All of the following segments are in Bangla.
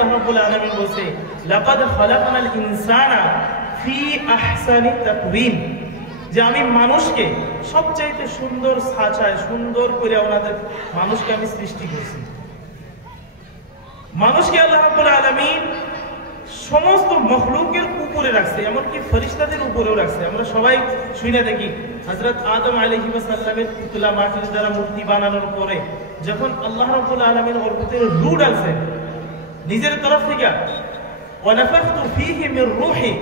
আল্লাহ রাব্বুল আলামিন বলেছে লাকাদ খালাকনাল ইনসানা ফি আহসানি তাকওয়িম, যে আমি মানুষকে সবচাইতে সুন্দর ছাঁচায় সুন্দর করে মানুষকে আমি সৃষ্টি করছি। মানুষকে আল্লাহ রাব্বুল আলামিন সমস্ত মখলুকের উপরে রাখছে, এমনকি ফেরেশতাদের উপরেও রাখছে। আমরা সবাই শুনে দেখি হযরত আদম আলাইহিস সালামের পুতলা মাটির দ্বারা মূর্তি বানানোর পরে যখন আল্লাহ রাব্বুল আলামিন ওর ভিতরে রূহ ডালছেন নিজের তরফ থেকে, ওয়া নাফাখতু ফীহি মির রূহি,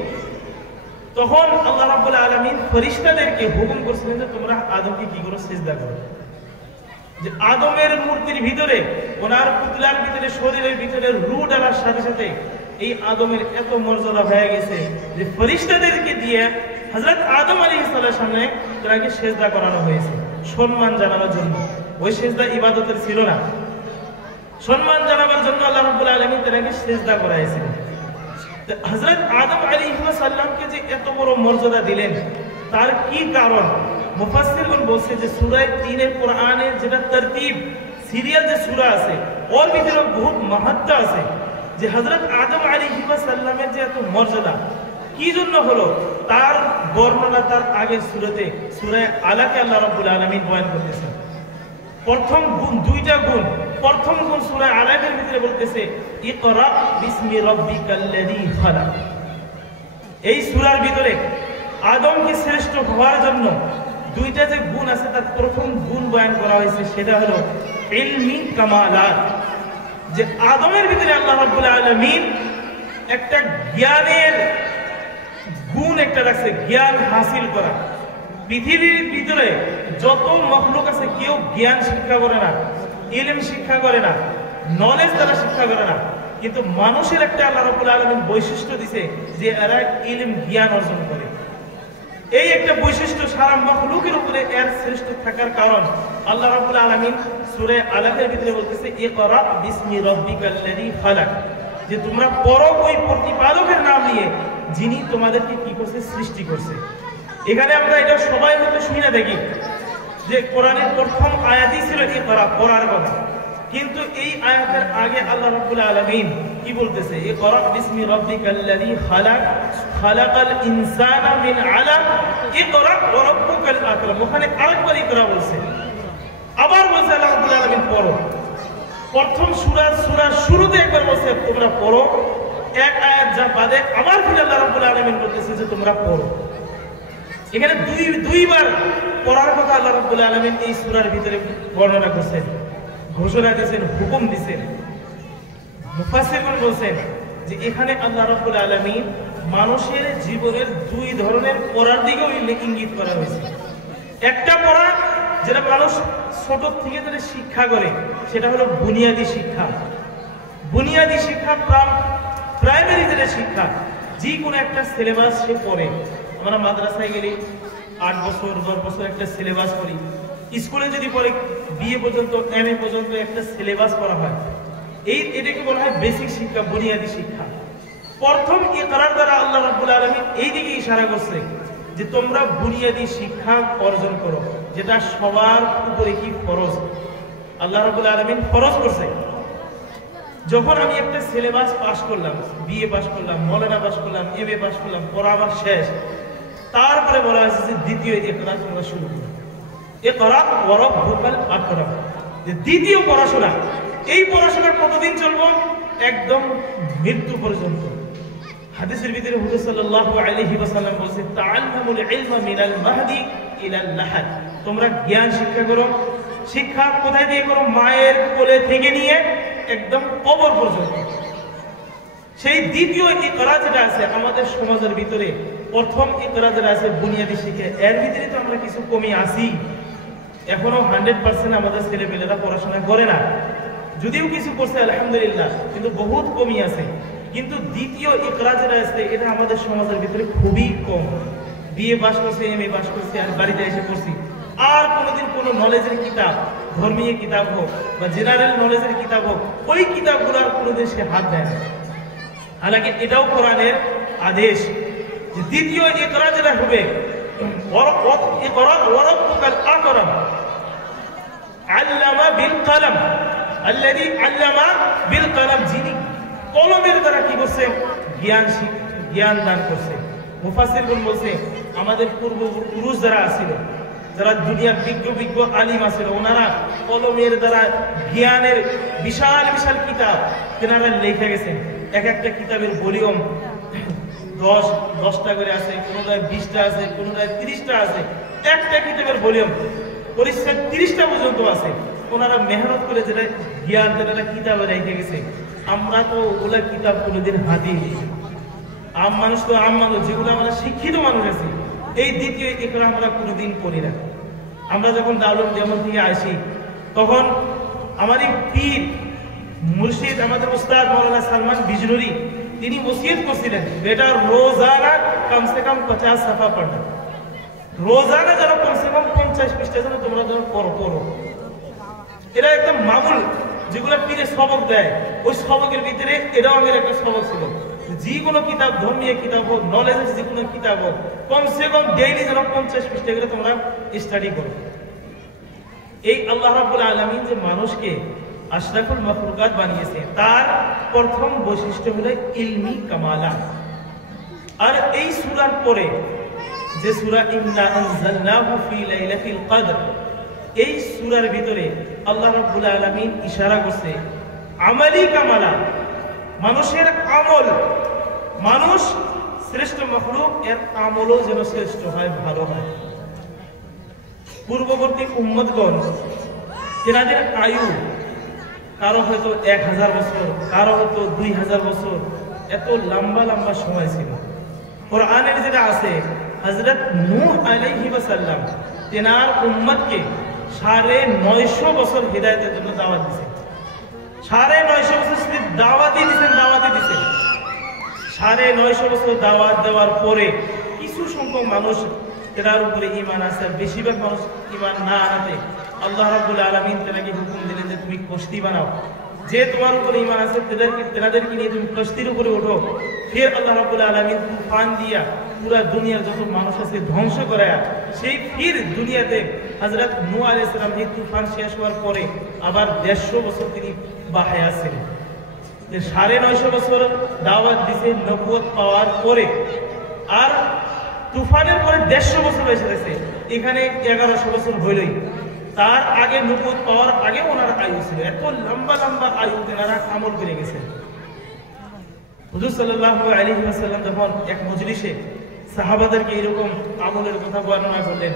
তখন আল্লাহ রাব্বুল আলামিন ফেরেশতাদেরকে হুকুম করেছিলেন যে তোমরা আদমকে কি করো, সিজদা করো। যে আদমের মূর্তির ভিতরে, ওনার পুতলার ভিতরে, শরীরের ভিতরে রূহ ডালার সাথে সাথে এই আদমের এত মর্যাদা হয়ে গেছে যে ফেরেশতাদেরকে দিয়ে হযরত আদম আলাইহিস সালামের সামনে তাকে সিজদা করানো হয়েছে সম্মান জানানোর জন্য। ওই সিজদা ইবাদতের ছিল না, সম্মান জানাবার জন্য আল্লাহ রাব্বুল আলামিন তাকে সিজদা করাইছিলেন। হযরত আদম আলাইহিস সালামকে যে এত বড় মর্যাদা দিলেন তার কি কারণ? মুফাসসিরগণ বলছে যে সূরা 3 এর কোরআনের যেটা তরতিব সিরিয়াল যে সূরা আছে ওর ভিতরে বহুত মাহাত্ম্য আছে। যে হযরত আদম আলাইহিস সালামের যে এত মর্যাদা কি জন্য হলো তার বর্ণনা তার আগের সূরাতে সূরা আলাকে আল্লাহ রাব্বুল আলামিন বয়ান করতেছেন। প্রথম গুণ, দুইটা গুণ। প্রথম গুণ সূরা আলাকের ভিতরে বলতেছে ইকরা বিসমি রাব্বিকাল্লাযী খালাক। এই সূরার ভিতরে আদমকে শ্রেষ্ঠ হওয়ার জন্য দুইটা যে গুণ আছে তার প্রথম গুণ বয়ান করা হয়েছে, সেটা হলো ইলমি কামালাত। যে আদমের ভিতরে আল্লাহ রাব্বুল আলামিন একটা জ্ঞানের গুণ একটা রাখছে, জ্ঞান হাসিল করা। পৃথিবীর ভিতরে যত মখলুক আছে কেউ জ্ঞান শিক্ষা করে না, ইলম শিক্ষা করে না, নলেজ দ্বারা শিক্ষা করে না, কিন্তু মানুষের একটা আল্লাহ রাব্বুল আলামিন বৈশিষ্ট্য দিছে যে এরা ইলম জ্ঞান অর্জন করে। এই একটা বৈশিষ্ট্য সারা মখলুকের উপরে এর শ্রেষ্ঠ থাকার কারণ আল্লাহ রাব্বুল আলামিন সূরা আলাকের ভিতরে বলতেছে ইকরা বিসমি রাব্বিকাল্লাযী খালাক, যে তোমরা পড়ো ওই প্রতিপালকের নাম নিয়ে যিনি তোমাদেরকে কি করছে, সৃষ্টি করছে। এখানে আমরা এটা সবাই হয়তো শুনে দেখি যে কোরআনের প্রথম আয়াতই ছিল ইকরা, পড়ার কথা, কিন্তু এই আয়াতের আগে আল্লাহ রাব্বুল আলামিন কি বলতেছে ইকরা বিসমি রাব্বিকাল্লাযী খালাক খালাকাল ইনসানা মিন আলাক ইকরা ওয়া রাব্বুকাল আকরাম। ওখানে আরেকবার ইকরা বলছে, আবার বলছে আল্লাহ রাব্বুল আলামিন পড়ো। প্রথম সূরার শুরুতে একবার বলছে তোমরা পড়ো, এক আয়াত যা বাদে আবার ফিরে আল্লাহ রাব্বুল আলামিন বলতেছে যে তোমরা পড়ো। এখানে দুইবার পড়ার কথা আল্লাহ রাব্বুল আলামিন এই সূরার ভিতরে বর্ণনা করছেন, ঘোষণা দিয়েছেন, হুকুম দিয়েছেন। মুফাসসিরগণ বলছেন যে এখানে আল্লাহ রাব্বুল আলামিন মানুষের জীবনের দুই ধরনের পড়ার দিকেও ইঙ্গিত করা হয়েছে। একটা পড়া যেটা মানুষ ছোট থেকে যেটা শিক্ষা করে সেটা হলো বুনিয়াদী শিক্ষা। বুনিয়াদী শিক্ষা প্রাইমারি যেটা শিক্ষা, যে কোনো একটা সিলেবাস সে পড়ে। আমরা মাদ্রাসায় গেলে 8 বছর 10 বছর একটা সিলেবাস পড়ি, স্কুলে যদি পড়ে বিএ পর্যন্ত এমএ পর্যন্ত একটা সিলেবাস পড়া হয়। এটাকে বলা হয় বেসিক শিক্ষা, বুনিয়াদী শিক্ষা। প্রথম ইকরার দ্বারা আল্লাহ রাব্বুল আলামিন এই দিকে ইশারা করছে যে তোমরা বুনিয়াদী শিক্ষা অর্জন করো, যেটা সবার উপরে কি ফরজ, আল্লাহ রাব্বুল আলামিন ফরজ করছে। যখন আমি একটা সিলেবাস পাস করলাম, বিএ পাস করলাম, মৌলানা পাস করলাম, এমএ পাস করলাম, পড়া আমার শেষ, তারপরে বলা হয়েছে যে দ্বিতীয় ইকরা তোমরা শুরু করো, ইকরা ওয়া রাব্বুকাল আকরাম। যে দ্বিতীয় পড়াশোনা, এই পড়াশোনা কতদিন চলবে? একদম মৃত্যু পর্যন্ত। হাদিসের ভিতরে হুজুর সাল্লাল্লাহু আলাইহি ওয়াসাল্লাম বলেছে তাআল্লামুল ইলমা মিনাল মাহদি ইলাল লাহাদ, তোমরা জ্ঞান শিক্ষা করো। শিক্ষা কোথায় দিয়ে করো? মায়ের কোলে থেকে নিয়ে একদম কবর পর্যন্ত। সেই দ্বিতীয় ইকরা যেটা আছে আমাদের সমাজের ভিতরে, প্রথম ইকরা যেটা আছে বুনিয়াদী শিক্ষা, এর ভিতরে তো আমরা কিছু কমই আছি। এখনো 100% আমাদের ছেলেমেয়েরা পড়াশোনা করে না, যদিও কিছু করছে আলহামদুলিল্লাহ, কিন্তু বহুত কমই আছে। কিন্তু দ্বিতীয় ইকরা যেটা আছে এটা আমাদের সমাজের ভিতরে খুবই কম। বিএ পাস করছে, এমএ পাস করছে, আর বাড়িতে এসে পড়ছি, আর কোনোদিন কোনো নলেজের কিতাব, ধর্মীয় কিতাব হোক বা জেনারেল নলেজের কিতাব হোক, ওই কিতাবগুলোর কোনোদিন সে হাত দেয় না। হালাকি এটাও কোরআনের আদেশ যে দ্বিতীয় ইকরা যেটা হবে ইকরা ওয়া রাব্বুকাল আকরাম আল্লামা বিল কলম আল্লাযী আল্লামা বিল কলম, যিনি কলমের দ্বারা কি করছে? জ্ঞান দান করছে। মুফাসসিরগণ বলছে আমাদের পূর্বপুরুষ যারা আছিল, যারা দুনিয়ার বিজ্ঞ আলিম আছিল, ওনারা কলমের দ্বারা জ্ঞানের বিশাল বিশাল কিতাব তেনারা লিখে গেছেন। এক একটা কিতাবের ভলিউম 10টা করে আছে, কোনোটায় 20টা আছে, কোনোটায় 30টা আছে। একটা কিতাবের ভলিউম পরিচ্ছেদ 30টা পর্যন্ত আছে। ওনারা মেহনত করে যেটা জ্ঞান তেনারা কিতাবে রেখে গেছে। আমরা তো ওগুলা কিতাব কোনোদিন হাতে নিই। আম মানুষ তো আম মানুষ, যেগুলো আমরা শিক্ষিত মানুষ আছি, এই দ্বিতীয় এগুলো আমরা কোনোদিন পড়ি না। আমরা যখন দারুল জামান থেকে আসি, তখন আমাদের পীর মুর্শিদ আমাদের উস্তাদ মাওলানা সালমান বিজনুরি তিনি ওসিয়ত করছিলেন, বেটা রোজানা কমসে কম 50 সাফা পড়া, রোজানা যেন কমসে কম 50 পৃষ্ঠা যেন তোমরা যেন পড়ো। এটা একদম মামুল, যেগুলো পীরে সবক দেয়, ওই সবকের ভিতরে এটাও আমাদের একটা সবক ছিল। যে কোনো কিতাব, ধর্মীয় কিতাব হোক, নলেজের যে কোনো কিতাব হোক, কমসে কম ডেইলি যেন 50 পৃষ্ঠা করে তোমরা স্টাডি করো। এই আল্লাহ রাব্বুল আলামিন যে মানুষকে আশরাফুল মাখলুকাত বানিয়েছে, তার প্রথম বৈশিষ্ট্য হলো ইলমি কামালাত। আর এই সূরার পরে যে সূরা ইন্না আনজালনাহু ফি লাইলাতিল কদর, এই সূরার ভিতরে আল্লাহ রাব্বুল আলামিন ইশারা করছে আমালি কামালাত, মানুষের আমল, মানুষ শ্রেষ্ঠ মাখলুক, এর আমলও যেন শ্রেষ্ঠ হয়, ভালো হয়। পূর্ববর্তী উম্মতগণ তেনাদের আয়ু কারো হয়তো 1000 বছর, কারো হয়তো 2000 বছর, এত লম্বা লম্বা সময় ছিল। কোরআনের যেটা আছে, হযরত নূহ আলাইহিস সালাম তেনার উম্মতকে 950 বছর হিদায়াতের জন্য দাওয়াত দিয়েছেন। 950 বছর শুধু দাওয়াতই দিয়েছেন। 950 বছর দাওয়াত দেওয়ার পরে কিছু সংখ্যক মানুষ তেনার উপরে ঈমান আছে, বেশিরভাগ মানুষ ঈমান না আনতে আল্লাহ রাব্বুল আলামিন তেনাকে হুকুম দিলেন যে তুমি কশতি বানাও, যে তোমার উপরে ঈমান আছে তেনাদেরকে নিয়ে তুমি কশতির উপরে ওঠো। ফির আল্লাহ রাব্বুল আলামিন তুফান দিয়া পুরা দুনিয়ার যত মানুষ আছে ধ্বংস করায়া, সেই ফির দুনিয়াতে হযরত নূহ আলাইহিস সালাম এই তুফান শেষ হওয়ার পরে আবার 150 বছর তিনি বাহায়া ছিলেন। যে 950 বছর দাওয়াত দিছে নবুয়ত পাওয়ার পরে, আর তুফানের পরে 150 বছর এসে গেছে, এখানে 1100 বছর হইলই। তার আগে নবুয়ত পাওয়ার আগে ওনার আয়ু ছিল, এত লম্বা লম্বা আয়ু তেনারা আমল করে গেছেন। হুজুর সাল্লাল্লাহু আলাইহি ওয়াসাল্লাম যখন এক মজলিসে সাহাবাদেরকে এরকম আমলের কথা বর্ণনা করলেন,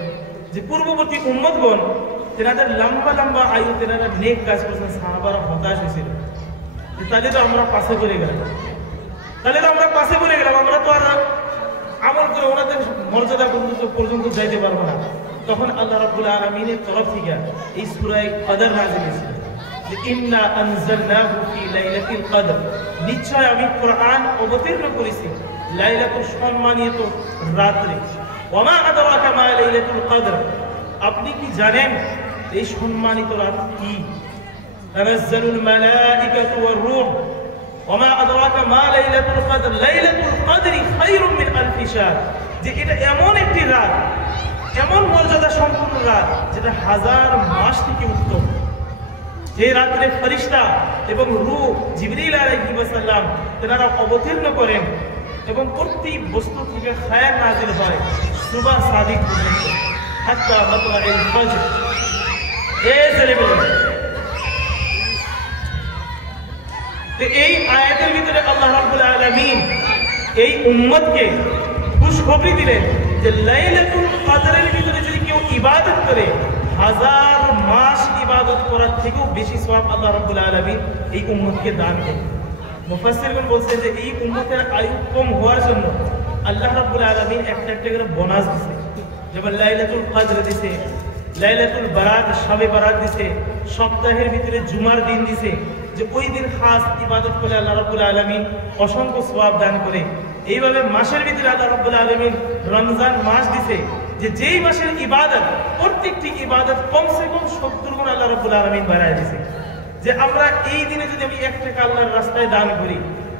যে পূর্ববর্তী উম্মতগণ তেনাদের লম্বা লম্বা আয়ু তেনারা নেক কাজ করেছেন, সাহাবারা হতাশ হয়েছিল। তাহলে তো আমরা পাশে পড়ে গেলাম, আমরা তো আর আমল করে ওনাদের মর্যাদা পর্যন্ত যাইতে পারবো না। তখন আল্লাহ রাব্বুল আলামিনের তরফ থেকে এই সূরা কদর নাযিল হয়েছে, যে ইন্না আনজালনাহু ফি লাইলাতিল কদর, নিশ্চয় আমি কোরআন অবতীর্ণ করেছি লাইলাতুল সম্মানিত রাত্রে। ওয়া মা আদরাকা মা লাইলাতুল কদর, আপনি কি জানেন এই সম্মানিত রাত কি? তানাজ্জালুল মালাইকাতু ওয়ার রূহ ওয়া মা আদরাকা মা লাইলাতুল কদর, লাইলাতুল কদরি খায়রুম মিন আলফি শাহর, যে এটা এমন একটি রাত, এমন মর্যাদা সম্পন্ন রাত, যেটা 1000 মাস থেকে উত্তম। যে রাত্রে ফেরেশতা এবং রূহ জিবরিল আলাইহিস সালাম তেনারা অবতীর্ণ করেন এবং প্রতি বস্তু থেকে খায়ার নাযিল হয় সুবহ সাদিক পর্যন্ত, হাত্তা মাতলাইল ফজর। এই আয়াতের ভিতরে আল্লাহ রাব্বুল আলামিন এই উম্মতকে খুশখবরি দিলেন যে লাইলাতুল কদরের ভিতরে যদি কেউ ইবাদত করে, 1000 মাস ইবাদত করার থেকেও বেশি সওয়াব আল্লাহ রাব্বুল আলামিন এই উম্মতকে দান করেন। মুফাসসিরগণ বলছেন যে এই উম্মতের আয়ু কম হওয়ার জন্য আল্লাহ রাব্বুল আলামিন একটা করে বোনাস দিয়েছে, যেমন লাইলাতুল কদর দিয়েছে, লাইলাতুল বারাত শবে বারাত দিয়েছে, সপ্তাহের ভিতরে জুমার দিন দিয়েছে, যে ওই দিন খাস ইবাদত করলে আল্লাহ রাব্বুল আলামিন অসংখ্য সওয়াব দান করে। এইভাবে মাসের ভিতরে আল্লাহ রাব্বুল আলামিন রমজান মাস দিয়েছে, যে যেই মাসের ইবাদত, প্রত্যেকটি ইবাদত কমসে কম 70 গুণ আল্লাহ রাব্বুল আলামিন বাড়ায় দিয়েছে। যে আমরা এই দিনে যদি আমি 1 টাকা আল্লাহর রাস্তায় দান করি,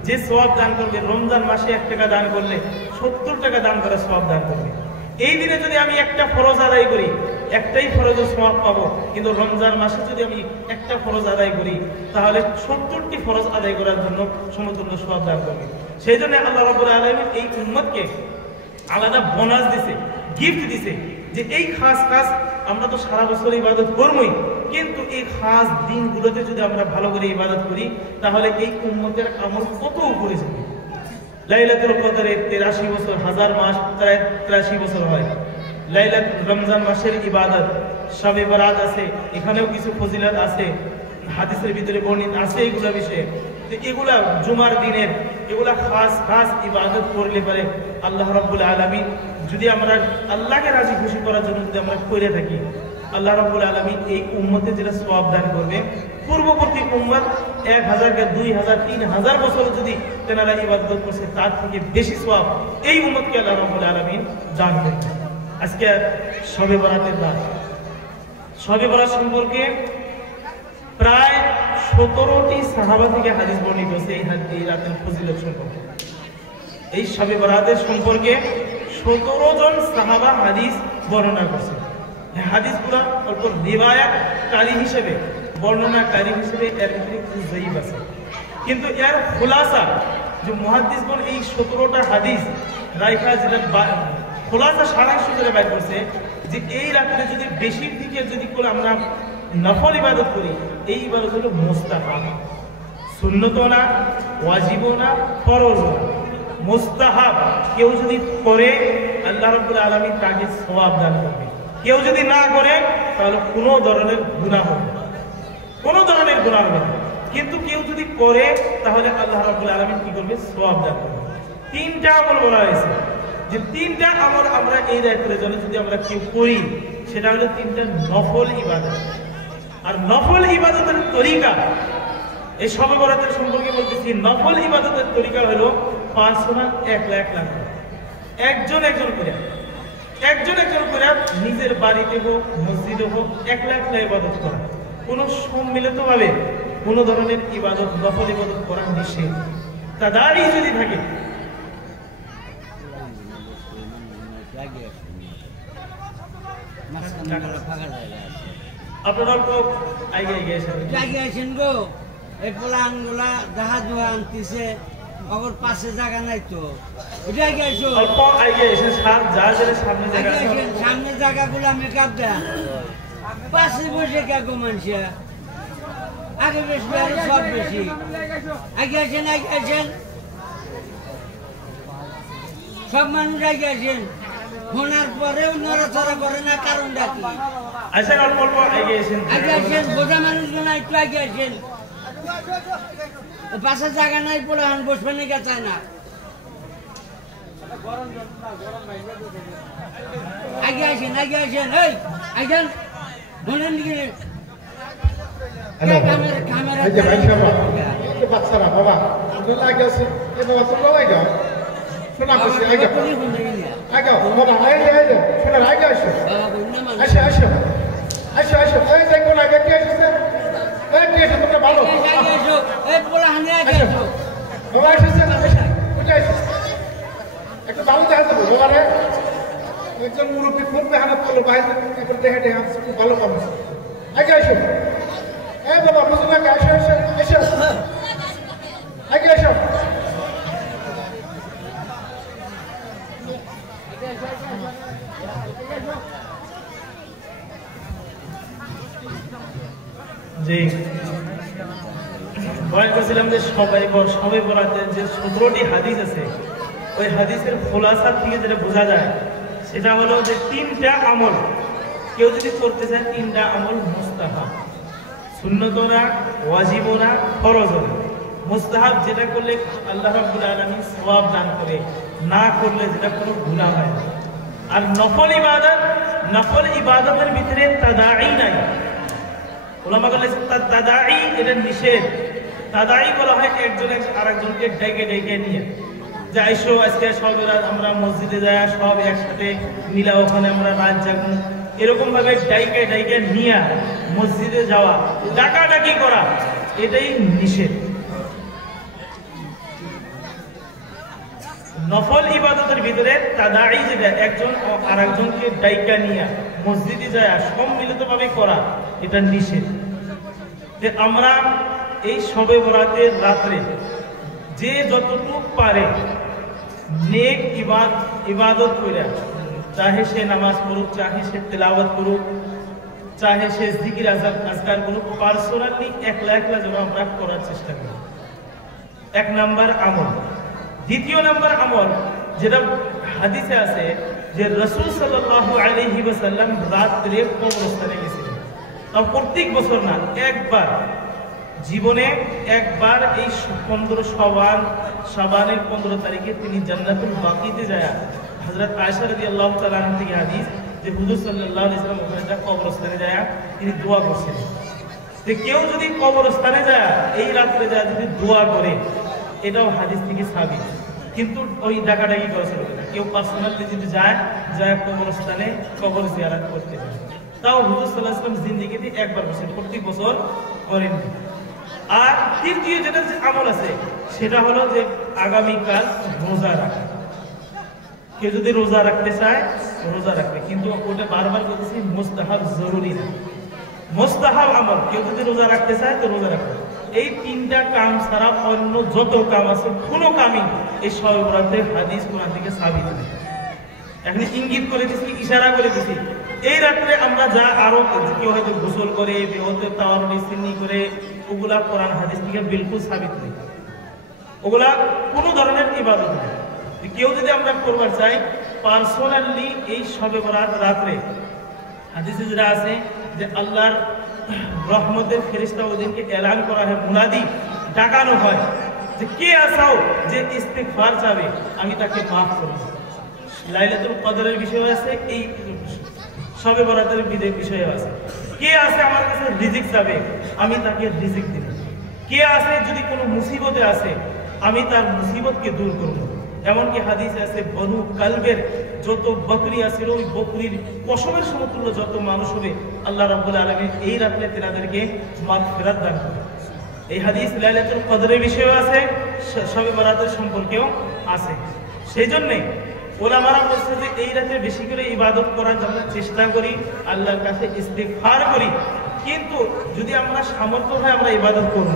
যে সওয়াব দান করবে, রমজান মাসে 1 টাকা দান করলে 70 টাকা দান করে সওয়াব দান করবে। এই দিনে যদি আমি একটা ফরজ আদায় করি, একটাই ফরজের সওয়াব পাবো, কিন্তু রমজান মাসে যদি আমি একটা ফরজ আদায় করি তাহলে 70টি ফরজ আদায় করার জন্য সমতুল্য সওয়াব দান করবে। সেই জন্য আল্লাহ রাব্বুল আলামিন এই উম্মতকে আলাদা বোনাস দিছে, গিফট দিছে যে এই খাস কাজ আমরা তো সারা বছর ইবাদত করবই, কিন্তু এই খাস দিনগুলোতে যদি আমরা ভালো করে ইবাদত করি তাহলে এই উম্মতের আমল কত উপরে যাবে। লাইলাতুল কদরে 83 বছর, 1000 মাস 83 বছর হয়। লাইলাতুল রমজান মাসের ইবাদত, শবে বরাত আছে, এখানেও কিছু ফজিলত আছে, হাদিসের ভিতরে বর্ণিত আছে এগুলা বিষয়ে। তো এগুলা জুমার দিনের এগুলা খাস খাস ইবাদত করলে পারে আল্লাহ রাব্বুল আলামিন যদি আমরা আল্লাহকে রাজি খুশি করার জন্য যদি আমরা করে থাকি, আল্লাহ রাব্বুল আলামিন এই উম্মতে যেটা সওয়াব দান করবে, পূর্ববর্তী উম্মত 1000 কে 2000 3000 বছর যদি তেনারা ইবাদত করছে তার থেকে বেশি সওয়াব এই উম্মতকে আল্লাহ রাব্বুল আলামিন দান করবে। আজকে শবে বরাতের রাত, শবে বরাত সম্পর্কে প্রায় 17টি সাহাবা থেকে হাদিস বর্ণিত আছে এই রাতের ফজিলত সম্পর্কে। এই শবে বরাতের সম্পর্কে 17 জন সাহাবা হাদিস বর্ণনা করছে। হাদিসগুলো অল্প রিওয়ায়াতকারী হিসেবে, বর্ণনাকারী হিসেবে এর ভিতরে কিছু জয়ীফ আছে, কিন্তু এর খুলাসা যে মুহাদ্দিসগণ এই 17টা হাদিস রাইখা যেটা খোলাসা সারাংশ করে বাইর করছে যে এই রাত্রে যদি বেশি থেকে যদি করে আমরা নফল ইবাদত করি, এই ইবাদত হলো মুস্তাহাব, সুন্নতও না, ওয়াজিবও না, ফরজও না, মুস্তাহাব। কেউ যদি করে আল্লাহ রাব্বুল আলামিন তাকে সওয়াব দান করবে, কেউ যদি না করে তাহলে কোনো ধরনের গুনাহ হবে না, কোনো ধরনের গুনাহ হবে না। কিন্তু কেউ যদি করে তাহলে আল্লাহ রাব্বুল আলামিন কি করবে? সওয়াব দান করবে। 3টা আমল বলা হয়েছে যে 3টা আমল আমরা এই রাতের জন্য যদি আমরা কেউ করি সেটা হলো 3টা নফল ইবাদত। আর নফল ইবাদতের তরিকা এই শবে বরাতের সম্পর্কে বলতেছি, নফল ইবাদতের তরিকা হলো পার্সোনাল 1 লাখ একজন করে নিজের বাড়িতে হোক মসজিদে হোক 1 লাখ ইবাদত করা, কোনো সম্মিলিতভাবে কোনো ধরনের ইবাদত নফল ইবাদত করা নিষেধ। তাদারি যদি থাকে আপনারা তো আগে আসেন গো, এই পোলান গুলা জাহাজ আনতেছে ওর পাশে জায়গা নাই তো, ওটা আগে আসো, অল্প আগে এসে সামনে জায়গা, সামনে জায়গাগুলা মেকআপ দেন, পাশে বসে কাকু মানুষ আগে বেশি আর সব বেশি। আগে আসেন সব মানুষ আগে আসেন, শোনার পরেও নড়াচড়া করে না, কারণটা কি? আসেন অল্প অল্প আগে আসেন, বোঝা মানুষগুলো একটু আগে আসেন, পাশে জায়গা নাই পড়ে বসবে না চায় না, আগে আসেন এই আসেন বলেন বাচ্চারা বাবা আগে আছে বাবা তোমরাও আগে শোনা করছি আগে বাবা শোনা আগে আসো এই যে কোন আগে কে এসেছে তোমরা ভালো বাবা এসেছে একটু ভালো দেখা যাবো বাবারে, একজন মুরব্বী খুব মেহনত করলো বাইরে দেখে খুব ভালো কাম আগে আসো, এই বাবা বুঝুন আগে আসো আগে আসো। জি বয়ান করছিলাম যে শবে বরাতের যে 17টি হাদিস আছে, ওই হাদিসের খোলাসা থেকে যেটা বোঝা যায় সেটা হলো যে 3টা আমল কেউ যদি করতে চায়, 3টা আমল মুস্তাহাব, সুন্নতও না, ওয়াজিবও না, ফরজও না। মুস্তাহাব যেটা করলে আল্লাহ রাব্বুল আলামিন সওয়াব দান করে, না করলে যেটা কোনো গুনাহ হয় না। আর নফল ইবাদতের ভিতরে তাদাই নাই, উলামা বলেছেন তাদাই এটা নিষেধ। তাদাই বলা হয় একজন আরেকজনকে ডেকে নিয়ে যে আইসো আজকে সব আমরা মসজিদে যাই, সব একসাথে মিলা ওখানে আমরা রাত জাগবো, এরকম ভাবে ডাইকে নিয়ে মসজিদে যাওয়া, ডাকাডাকি করা, এটাই নিষেধ। নফল ইবাদতের ভিতরে তাদাই যেটা একজন আরেকজনকে ডাইকা নিয়ে মসজিদে যায় সম্মিলিতভাবে করা এটা নিষেধ। যে আমরা এই শবে বরাতের রাত্রে যে যতটুকু পারে নেক ইবাদত করে, চাহে সে নামাজ পড়ুক, চাহে সে তেলাওয়াত করুক, চাহে সে জিকির আজকার করুক, পার্সোনালি একলা একলা যেন আমরা করার চেষ্টা করি। এক নাম্বার আমল। দ্বিতীয় নাম্বার আমল যেটা হাদিসে আছে যে রাসূল সাল্লাল্লাহু আলাইহি ওয়াসাল্লাম রাত্রে কবরস্থানে গেছিলেন। তাও প্রত্যেক বছর না, একবার জীবনে একবার এই 15 শাবানের 15 তারিখে তিনি জান্নাতুল বাকিতে যায় হযরত আয়েশা রাদিয়াল্লাহু তাআলা আনহা থেকে হাদিস যে হুজুর সাল্লাল্লাহু আলাইহি ওয়াসাল্লাম ওখানে কবরস্থানে যায় তিনি দোয়া করছিলেন। যে কেউ যদি কবরস্থানে যায় এই রাত্রে যায় যদি দোয়া করে, এটাও হাদিস থেকে সাবিত। কিন্তু ওই ডাকাডাকি করেছিল না, কেউ পার্সোনালি যদি যায় কবরস্থানে কবর জিয়ারত করতে যায়। তাও হুজুর সাল্লাল্লাহু আলাইহি ওয়াসাল্লাম জিন্দেগিতে একবার করছেন, প্রত্যেক বছর করেননি। আর তৃতীয় যেটা আমল আছে সেটা হলো যে আগামীকাল রোজা রাখা। কেউ যদি রোজা রাখতে চায় রোজা রাখবে, কিন্তু ওটা বারবার বলতেছি মুস্তাহাব, জরুরি না, মুস্তাহাব আমল। কেউ যদি রোজা রাখতে চায় তো রোজা রাখবে। এই তিনটা কাম ছাড়া অন্য যত কাম আছে কোনো কামই এই শবে বরাতের হাদিস কোরআন থেকে সাবিত নেই। এখন ইঙ্গিত করে দিচ্ছি, ইশারা করে দিচ্ছি, এই রাত্রে আমরা যা আরো কেউ হয়তো গোসল করে, হয়তো তাওয়ারুল ইসতিনি করে, ওগুলা কোরআন হাদিস থেকে বিলকুল সাবিত নেই, ওগুলা কোনো ধরনের ইবাদত নেই। কেউ যদি আমরা করবার চাই পার্সোনালি এই শবে বরাত রাত্রে, হাদিসে যেটা আছে যে আল্লাহর রহমতের ফেরেশতা ওদেরকে এলান করা হয়, মুনাদি ডাকানো হয় যে কে আসাও যে ইস্তিগফার চাবে আমি তাকে মাফ করব। লাইলাতুল কদরের বিষয় আছে, এই শবে বরাতের বিষয় আছে। কে আছে আমার কাছে রিজিক চাবে আমি তাকে রিজিক দেব। কে আছে যদি কোনো মুসিবতে আছে আমি তার মুসিবতকে দূর করব। এমনকি হাদিসে আছে বনু কালবের যত বকরি আছে ওই বকরির পশমের সমতুল্য যত মানুষ হবে আল্লাহ রাব্বুল আলামিন এই রাতে তেনাদেরকে মাগফিরাত দান করবে। এই হাদিস লাইলাতুল কদরের বিষয়েও আছে, শবে বরাতের সম্পর্কেও আছে। সেই জন্য ওলামারা বলছে যে এই রাতে বেশি করে ইবাদত করার জন্য চেষ্টা করি, আল্লাহর কাছে ইস্তিগফার করি। কিন্তু যদি আমরা সামর্থ্য হয় আমরা ইবাদত করব,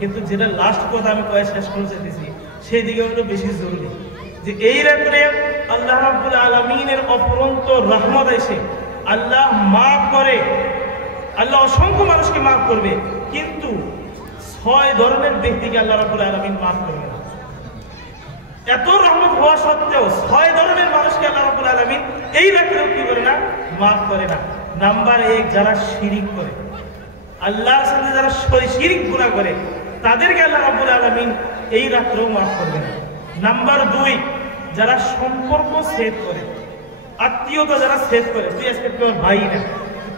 কিন্তু যেটা লাস্ট কথা আমি কয়ে শেষ করে যেতেছি সেই দিকে হলো বেশি জরুরি যে এই রাত্রে আল্লাহ রাব্বুল আলামিনের অপরন্ত রহমত এসে আল্লাহ মাফ করে, আল্লাহ অসংখ্য মানুষকে মাফ করবে, কিন্তু 6 ধরনের ব্যক্তিকে আল্লাহ রাব্বুল আলামিন মাফ করবে না। এত রহমত হওয়া সত্ত্বেও 6 ধরনের মানুষকে আল্লাহ রাব্বুল আলামিন এই রাত্রেও কি করে না, মাফ করে না। নাম্বার 1, যারা শিরিক করে, আল্লাহর সাথে যারা শিরিক গুনাহ করে তাদেরকে আল্লাহ রাব্বুল আলামিন এই রাত্রেও মাফ করবে না। নাম্বার 2, যারা সম্পর্ক ছেদ করে, আত্মীয়তা যারা ছেদ করে, তুই আজকে তোর ভাই না,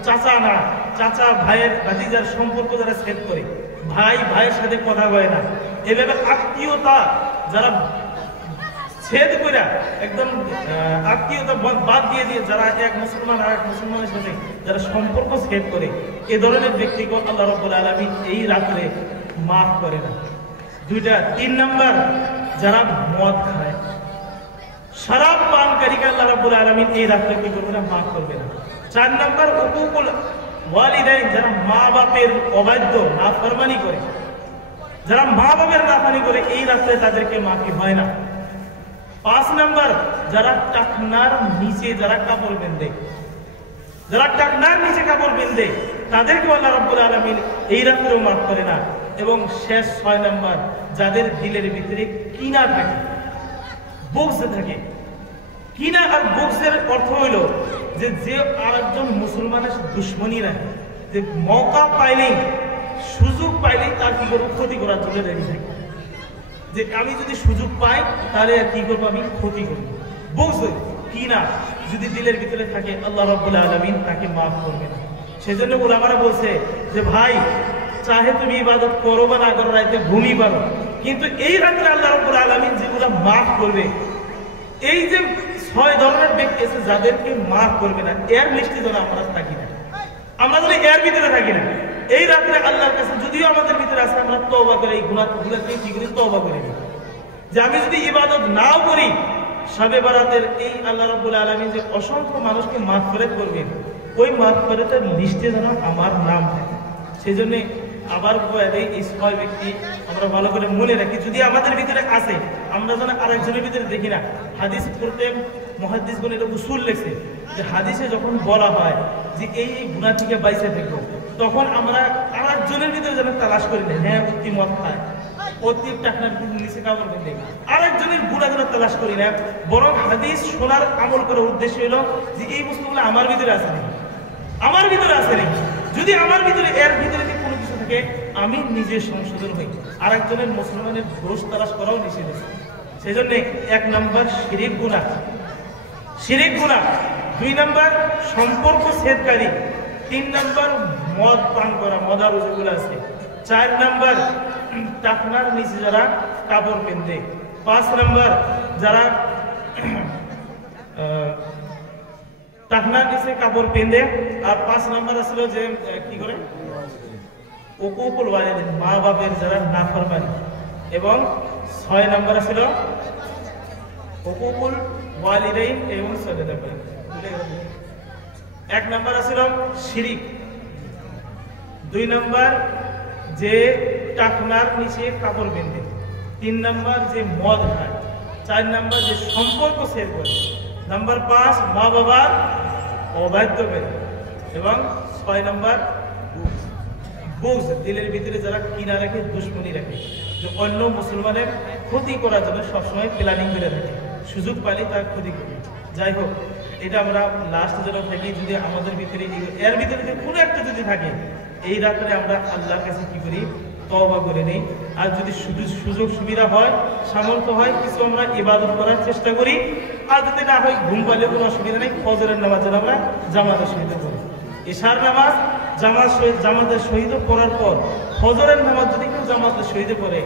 চাচা না, চাচা ভাইয়ের ভাতিজার সম্পর্ক যারা ছেদ করে, ভাই ভাইয়ের সাথে কথা বলে না, এভাবে আত্মীয়তা যারা ছেদ করে একদম আত্মীয়তা বাদ দিয়ে যারা এক মুসলমান আর এক মুসলমানের সাথে যারা সম্পর্ক ছেদ করে, এ ধরনের ব্যক্তিকে আল্লাহ রাব্বুল আলামিন এই রাত্রে মাফ করে না। 3 নাম্বার, যারা মদ খায়, শরাব পানকারীকে আল্লাহ রাব্বুল আলামিন এই রাত্রে কি করবে না, মাফ করবে না। 4 নাম্বার, উকুকুল ওয়ালিদাইন, যারা মা বাপের অবাধ্য নাফরমানি করে, যারা মা বাপের নাফরমানি করে এই রাত্রে তাদেরকে মাফি হয় না। 5 নাম্বার, যারা টাকনার নিচে যারা কাপড় বেঁধে, যারা টাকনার নিচে কাপড় বেঁধে তাদেরকে আল্লাহ রাব্বুল আলামিন এই রাত্রেও মাফ করে না। এবং শেষ 6 নাম্বার, যাদের দিলের ভিতরে কিনা থাকে, বুগজ থাকে। কিনা আর বুগজের অর্থ হইল যে যে আরেকজন মুসলমানের দুশ্মনী রাখে, যে মৌকা পাইলেই সুযোগ পাইলেই তার কি করবো, ক্ষতি করার জন্য রেডি থাকে, যে আমি যদি সুযোগ পাই তাহলে কি করবো, আমি ক্ষতি করবো। বুগজ কিনা যদি দিলের ভিতরে থাকে আল্লাহ রাব্বুল আলামিন তাকে মাফ করবে না। সেজন্য ওলামারা বলছে যে ভাই চাহে তুমি ইবাদত করো বা না করো, রাতে ঘুমিয়ে পারো, কিন্তু এই রাত্রে আল্লাহ রাব্বুল আলামিন যেগুলো মাফ করবে, এই যে 6 ধরনের ব্যক্তি আছে যাদেরকে মাফ করবে না, এর লিস্টে যেন আমরা থাকি না, আমরা যেন এর ভিতরে থাকি না। এই রাত্রে আল্লাহর কাছে যদিও আমাদের ভিতরে আছে, আমরা তওবা করে এই গুনাহগুলোকে কি করি, তওবা করে নিই যে আমি যদি ইবাদত নাও করি, শবে বরাতের এই আল্লাহ রাব্বুল আলামিন যে অসংখ্য মানুষকে মাগফিরাত করবেন, ওই মাগফিরাতের লিস্টে যেন আমার নাম থাকে। সেই জন্য আবার এই 6 ব্যক্তি আমরা ভালো করে মনে রাখি, যদি আমাদের ভিতরে আছে আমরা যেন আরেকজনের ভিতরে দেখি না। হাদিস পড়তে মুহাদ্দিসগণ এটা উসুল লেখছে যে হাদিসে যখন বলা হয় যে এই গুনাহ থেকে বাইসে থাকবো, তখন আমরা আরেকজনের ভিতরে যেন তালাশ করি না, হ্যাঁ অতি মদ খায়, অতি টাকনার নিচে কামড় বেঁধে আরেকজনের গুণাগুলো তালাশ করি না, বরং হাদিস শোনার আমল করার উদ্দেশ্য হলো যে এই বস্তুগুলো আমার ভিতরে আছে নাকি, আমার ভিতরে আছে নাকি। যদি আমার ভিতরে এর ভিতরে কোনো কিছু থাকে আমি নিজে সংশোধন হই। আরেকজনের মুসলমানের দোষ তালাশ করাও নিষেধ আছে। সেই জন্য 1 নম্বর শিরিক গুনাহ, শিরিক গুনাহ। 2 নম্বর সম্পর্ক ছেদকারী। 3 নম্বর মদ পান করা, মদার যেগুলো আছে। 4 নম্বর টাকনার নিচে যারা কাপড় পেন্দে। 5 নম্বর যারা টাকনার নিচে কাপড় পেন্দে। আর 5 নম্বর আসলে যে কি করে উকুকুল ওয়ালিদাইন, মা বাপের যারা নাফরমানি। এবং 6 নম্বর ছিল উকুকুল ওয়ালিদাইন এবং সাজদা করা। 1 নম্বর ছিল শিরিক, 2 নম্বর যে টাকনার নিচে কাপড় বেঁধে, 3 নম্বর যে মদ খায়, 4 নম্বর যে সম্পর্ক ছেদ করে, নাম্বার 5 মা বাবার অবাধ্য করে, এবং 6 নম্বর বুগজ, দিলের ভিতরে যারা কিনা রাখে, দুশ্মনী রাখে, যে অন্য মুসলমানের ক্ষতি করার জন্য সবসময় প্ল্যানিং করে রাখে, সুযোগ পাইলে তার ক্ষতি করে। যাই হোক, এটা আমরা লাস্ট যেন থাকি, যদি আমাদের ভিতরে এর ভিতরে কোনো একটা যদি থাকে, এই রাত্রে আমরা আল্লাহর কাছে কি করি, তওবা করে নেই। আর যদি সুযোগ সুবিধা হয়, সামর্থ্য হয়, কিছু আমরা ইবাদত করার চেষ্টা করি। আর যদি না হয়, ঘুম পাইলে কোনো অসুবিধা নেই, ফজরের নামাজ যেন আমরা জামাতের সহিত করি। ইশার নামাজ জামাতের সহিত পড়ার পর ফজরের নামাজ যদি কেউ জামাতের সহিত পড়ে,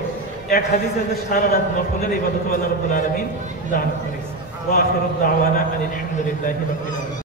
1 হাদিসে সারা রাত নফলের ইবাদত আল্লাহ রাব্বুল আলামিন দান করেছে। ওয়া আখিরু দাওয়ানা আলহামদুলিল্লাহি রাব্বিল আলামিন।